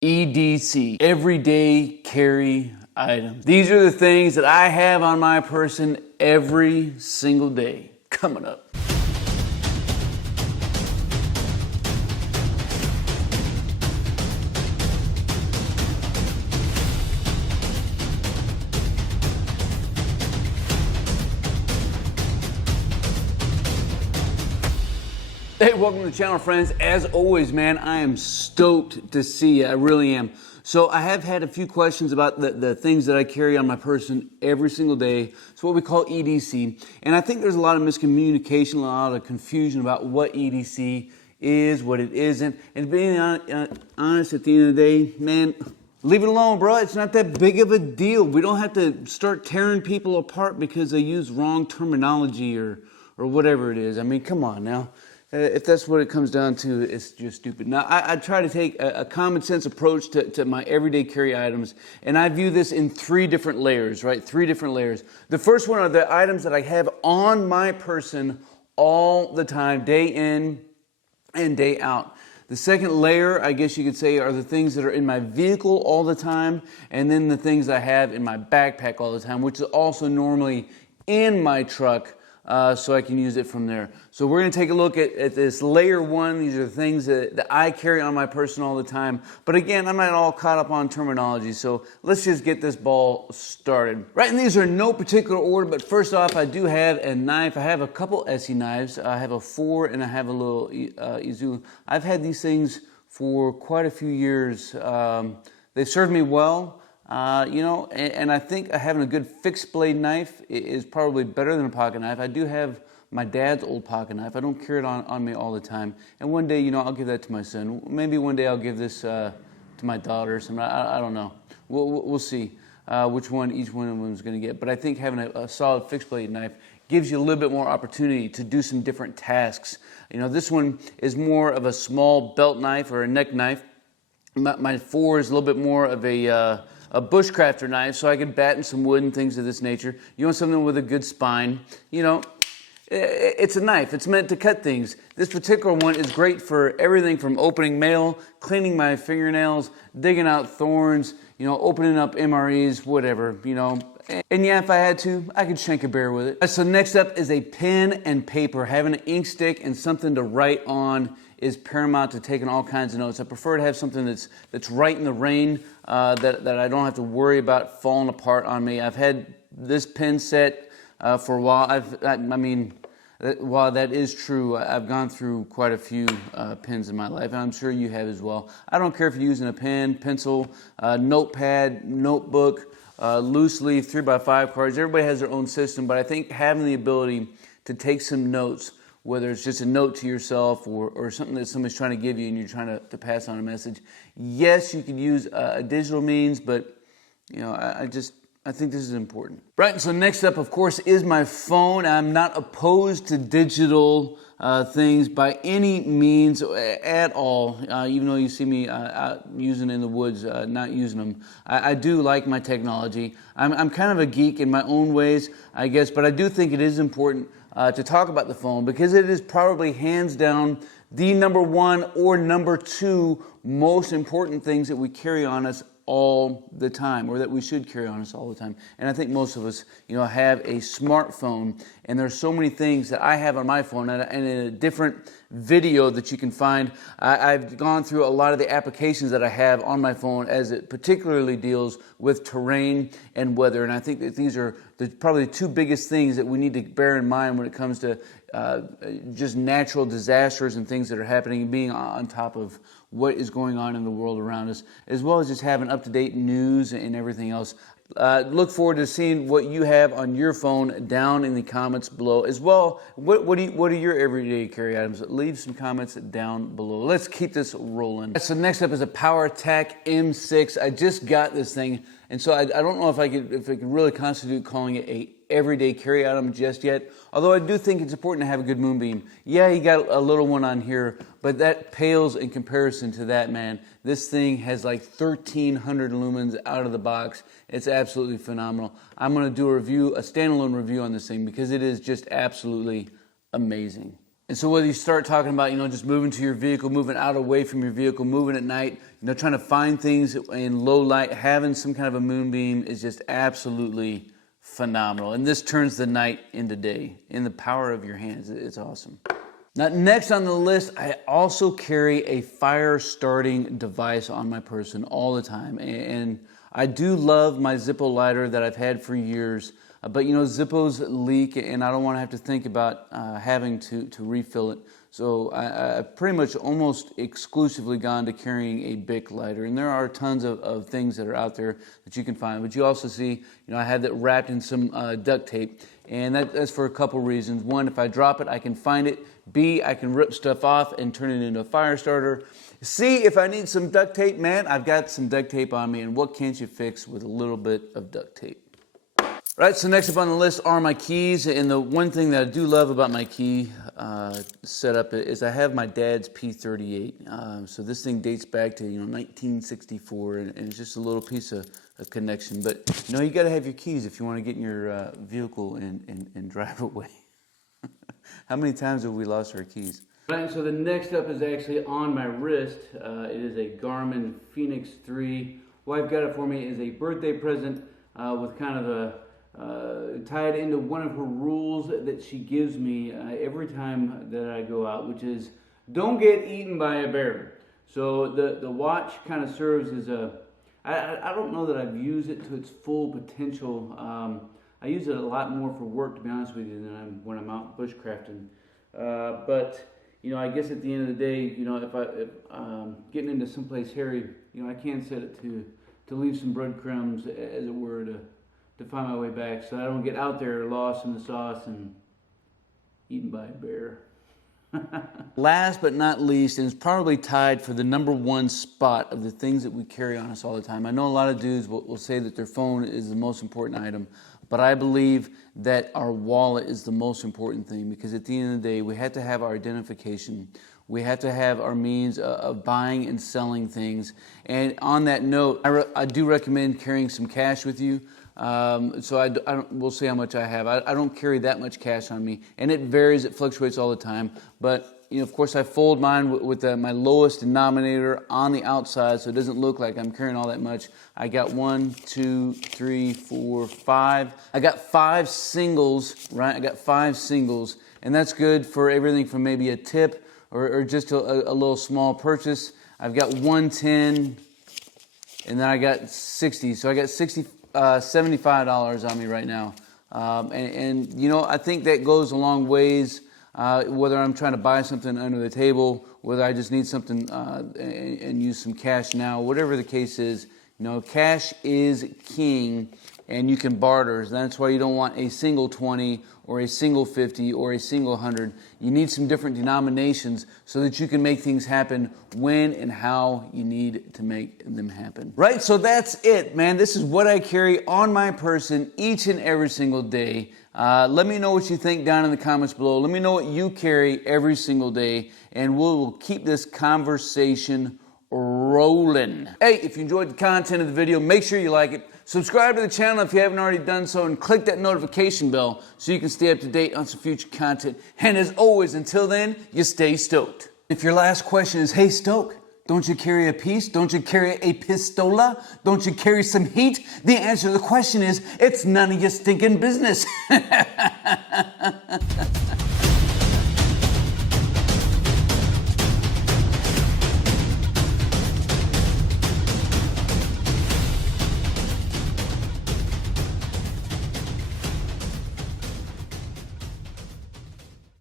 EDC, everyday carry items. These are the things that I have on my person every single day. Coming up. Hey, welcome to the channel, friends. As always, man, I am stoked to see you. I really am. So I have had a few questions about the things that I carry on my person every single day. It's what we call EDC. And I think there's a lot of miscommunication, a lot of confusion about what EDC is, what it isn't. And being honest, at the end of the day, man, leave it alone, bro. It's not that big of a deal. We don't have to start tearing people apart because they use wrong terminology or whatever it is. I mean, come on now. If that's what it comes down to, it's just stupid. Now, I try to take a common sense approach to my everyday carry items, and I view this in three different layers, right? Three different layers. The first one are the items that I have on my person all the time, day in and day out. The second layer, I guess you could say, are the things that are in my vehicle all the time, and then the things I have in my backpack all the time, which is also normally in my truck. So I can use it from there. So we're going to take a look at this layer one. These are the things that I carry on my person all the time. But again, I'm not all caught up on terminology. So let's just get this ball started. Right, and these are in no particular order. But first off, I do have a knife. I have a couple Essie knives. I have a 4 and I have a little Izu. I've had these things for quite a few years. They've served me well. And I think having a good fixed blade knife is probably better than a pocket knife. I do have my dad's old pocket knife. I don't carry it on me all the time. And one day, I'll give that to my son. Maybe one day I'll give this to my daughter or something. I don't know. We'll see which one each one of them is going to get. But I think having a solid fixed blade knife gives you a little bit more opportunity to do some different tasks. This one is more of a small belt knife or a neck knife. My 4 is a little bit more of a bushcrafter knife, so I can batten some wood and things of this nature. You want something with a good spine. It's a knife. It's meant to cut things. This particular one is great for everything from opening mail, cleaning my fingernails, digging out thorns, opening up MREs, whatever, And yeah, if I had to, I could shank a bear with it. So next up is a pen and paper. Having an ink stick and something to write on is paramount to taking all kinds of notes. I prefer to have something that's right in the rain, that I don't have to worry about falling apart on me. I've had this pen set for a while. While that is true, I've gone through quite a few pens in my life, and I'm sure you have as well. I don't care if you're using a pen, pencil, notepad, notebook, loose leaf, 3x5 cards. Everybody has their own system, but I think having the ability to take some notes, whether it's just a note to yourself or something that somebody's trying to give you and you're trying to pass on a message. Yes, you could use a digital means, but I think this is important. Right, so next up, of course, is my phone. I'm not opposed to digital things by any means at all, even though you see me out using it in the woods, not using them. I do like my technology. I'm kind of a geek in my own ways, I guess, but I do think it is important to talk about the phone because it is probably hands down the number one or number 2 most important things that we carry on us all the time, or that we should carry on us all the time. And I think most of us, have a smartphone, and there's so many things that I have on my phone, and in a different video that you can find, I've gone through a lot of the applications that I have on my phone as it particularly deals with terrain and weather. And I think that these are probably the 2 biggest things that we need to bear in mind when it comes to just natural disasters and things that are happening, and being on top of what is going on in the world around us, as well as just having up-to-date news and everything else. Look forward to seeing what you have on your phone down in the comments below. As well, what are your everyday carry items? Leave some comments down below. Let's keep this rolling. So next up is a PowerTac M6. I just got this thing, and so I don't know if it could really constitute calling it a everyday carry item just yet, although I do think it's important to have a good moonbeam. Yeah, you got a little one on here, but that pales in comparison to that, man. This thing has like 1,300 lumens out of the box. It's absolutely phenomenal. I'm going to do a standalone review on this thing because it is just absolutely amazing. And so whether you start talking about, just moving to your vehicle, moving out away from your vehicle, moving at night, trying to find things in low light, having some kind of a moonbeam is just absolutely phenomenal. And this turns the night into day in the power of your hands. It's awesome. Now, next on the list, I also carry a fire starting device on my person all the time. And I do love my Zippo lighter that I've had for years. But Zippos leak, and I don't want to have to think about having to refill it. So I've pretty much almost exclusively gone to carrying a Bic lighter. And there are tons of things that are out there that you can find. But you also see, I had that wrapped in some duct tape. And that's for a couple reasons. One, if I drop it, I can find it. B, I can rip stuff off and turn it into a fire starter. C, if I need some duct tape, man, I've got some duct tape on me. And what can't you fix with a little bit of duct tape? Right, so next up on the list are my keys, and the one thing that I do love about my key setup is I have my dad's P38. So this thing dates back to 1964, and it's just a little piece of connection. But you got to have your keys if you want to get in your vehicle and drive away. How many times have we lost our keys? Right, so the next up is actually on my wrist. It is a Garmin Fenix 3. What I've got it for me is a birthday present with kind of a tied into one of her rules that she gives me every time that I go out, which is don't get eaten by a bear. So the watch kind of serves as I don't know that I've used it to its full potential. I use it a lot more for work, to be honest with you, than when I'm out bushcrafting. But I guess at the end of the day, if getting into someplace hairy, I can set it to leave some breadcrumbs, as it were, to find my way back, so I don't get out there lost in the sauce and eaten by a bear. Last but not least, and it's probably tied for the #1 spot of the things that we carry on us all the time. I know a lot of dudes will say that their phone is the most important item, but I believe that our wallet is the most important thing, because at the end of the day, we have to have our identification. We have to have our means of buying and selling things. And on that note, I do recommend carrying some cash with you. So we'll see how much I have. I don't carry that much cash on me, and it varies. It fluctuates all the time. But of course, I fold mine with my lowest denominator on the outside, so it doesn't look like I'm carrying all that much. I got 1, 2, 3, 4, 5. I got 5 singles, right? I got 5 singles, and that's good for everything from maybe a tip or just a little small purchase. I've got 110, and then I got 60. So I got $75 on me right now. And I think that goes a long ways, whether I'm trying to buy something under the table, whether I just need something and use some cash now, whatever the case is. Cash is king, and you can barter. That's why you don't want a single 20 or a single 50 or a single 100. You need some different denominations so that you can make things happen when and how you need to make them happen. Right, so that's it, man. This is what I carry on my person each and every single day. Let me know what you think down in the comments below. Let me know what you carry every single day, and we'll keep this conversation rolling. Hey, if you enjoyed the content of the video, make sure you like it. Subscribe to the channel if you haven't already done so, and click that notification bell so you can stay up to date on some future content. And as always, until then, you stay stoked. If your last question is, hey Stoke, don't you carry a piece? Don't you carry a pistola? Don't you carry some heat? The answer to the question is, it's none of your stinking business.